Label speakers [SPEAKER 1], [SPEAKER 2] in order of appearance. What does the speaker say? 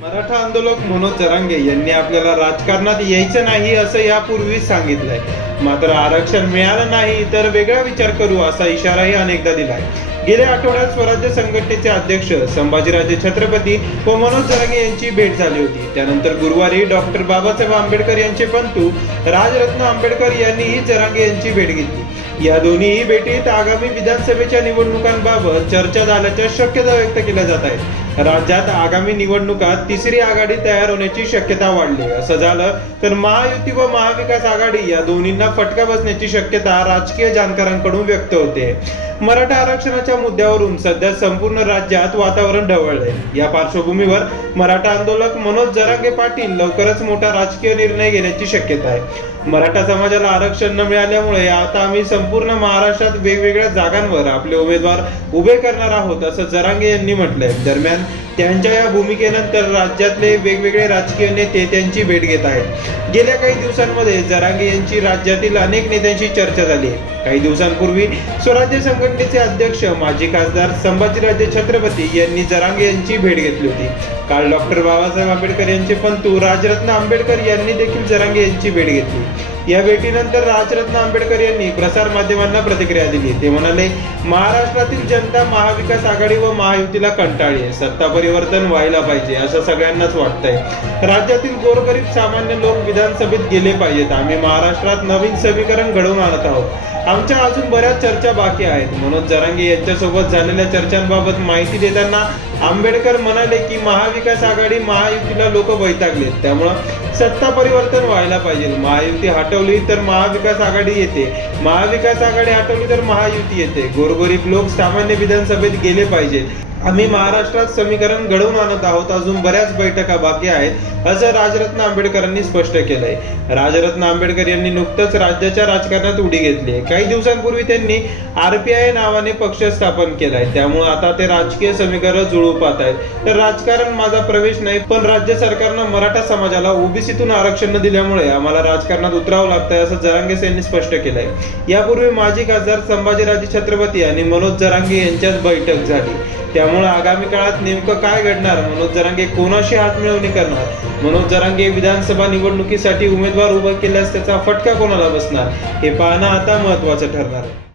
[SPEAKER 1] मराठा आंदोलक मनोज जरांगे यांनी आपल्याला राजकारणात यायचं नाही असं यापूर्वीच सांगितलंय. मात्र आरक्षण मिळालं नाही तर वेगळा विचार करू असा इशाराही अनेकदा दिलाय. गेल्या आठवड्यात स्वराज्य संघटनेचे अध्यक्ष संभाजीराजे छत्रपती व मनोज जरांगे यांची भेट झाली होती. त्यानंतर गुरुवारी डॉक्टर बाबासाहेब आंबेडकर यांचे पंतू राजरत्न आंबेडकर यांनीही जरांगे यांची भेट घेतली. या दोन्ही भेटीत आगामी विधानसभेच्या निवडणुकांबाबत चर्चा झाल्याच्या शक्यता व्यक्त केल्या जात आहेत. राज्यात आगामी निवडणुकात तिसरी आघाडी तयार होण्याची शक्यता वाढली. असं झालं तर महायुती व महाविकास आघाडी या दोन्हींना फटका बसण्याची शक्यता राजकीय जाणकारांकडून व्यक्त होते. मराठा आरक्षणाच्या मुद्द्यावरून सध्या संपूर्ण राज्यात वातावरण ढवळले या पार्श्वभूमीवर मराठा आंदोलक मनोज जरांगे पाटील लवकरच मोठा राजकीय निर्णय घेण्याची शक्यता आहे. मराठा समाजाला आरक्षण न मिळाल्यामुळे आता आम्ही संपूर्ण महाराष्ट्रात वेगवेगळ्या जागांवर आपले उमेदवार उभे करणार आहोत असं जरांगे यांनी म्हटलंय. दरम्यान त्यांच्या या भूमिकेनंतर राज्यातले वेगवेगळे राजकीय नेते त्यांची भेट घेत आहेत. गेल्या काही दिवसांमध्ये जरांगे यांची राज्यातील अनेक नेत्यांशी चर्चा झाली आहे. काही दिवसांपूर्वी स्वराज्य संघटनेचे अध्यक्ष माजी खासदार संभाजीराजे छत्रपती यांनी जरांगे यांची भेट घेतली होती. काल डॉक्टर बाबासाहेब आंबेडकर यांचे पंतू राजरत्न आंबेडकर यांनी देखील जरांगे यांची भेट घेतली. या भेटीनंतर राजरत्न आंबेडकर यांनी प्रसार माध्यमांना प्रतिक्रिया दिली. ते म्हणाले महाराष्ट्रातील जनता महाविकास आघाडी व महायुतीला कंटाळी आहे. सत्ता परिवर्तन व्हायला पाहिजे असं सगळ्यांनाच वाटतंय. राज्यातील गोरगरीब सामान्य लोक विधानसभेत गेले पाहिजेत. आम्ही महाराष्ट्रात नवीन समीकरण घडवून आणत आहोत. आमच्या अजून बऱ्याच चर्चा बाकी आहेत. मनोज जरांगे यांच्यासोबत झालेल्या चर्चांबाबत माहिती देताना आंबेडकर म्हणाले की महाविकास आघाडी महायुतीला लोक वैतागलेत. त्यामुळं सत्ता परिवर्तन व्हायला पाहिजे. महायुती हटवली तर महाविकास आघाडी येते. महाविकास आघाडी हटवली तर महायुती येते. गोरगरीब लोक सामान्य विधानसभेत गेले पाहिजेत. आम्ही महाराष्ट्रात समीकरण घडवून आणत आहोत. अजून बऱ्याच बैठका बाकी आहेत असं राजरत्न आंबेडकरांनी स्पष्ट केलंय. राजरत्न आंबेडकर यांनी नुकतंच राज्याच्या राजकारणात उडी घेतली आहे. काही दिवसांपूर्वी त्यांनी आरपीआय नावाने पक्ष स्थापन केलाय. त्यामुळे आता ते राजकीय समीकरण जुळू पाहत आहेत. तर राजकारण माझा प्रवेश नाही पण राज्य सरकारनं मराठा समाजाला ओबीसीतून आरक्षण न दिल्यामुळे आम्हाला राजकारणात उतरावं लागतंय असं जरांगे यांनी स्पष्ट केलंय. यापूर्वी माजी खासदार संभाजीराजे छत्रपती आणि मनोज जरांगे यांच्यात बैठक झाली. त्यामुळे आगामी काळात नेमकं काय घडणार? मनोज जरांगे कोणाशी हात मिळवणी करणार? मनोज जरांगे विधानसभा निवडणुकीसाठी उमेदवार उभा केल्यास त्याचा फटका कोणाला बसणार? हे पाहणं आता महत्वाचं ठरणार आहे.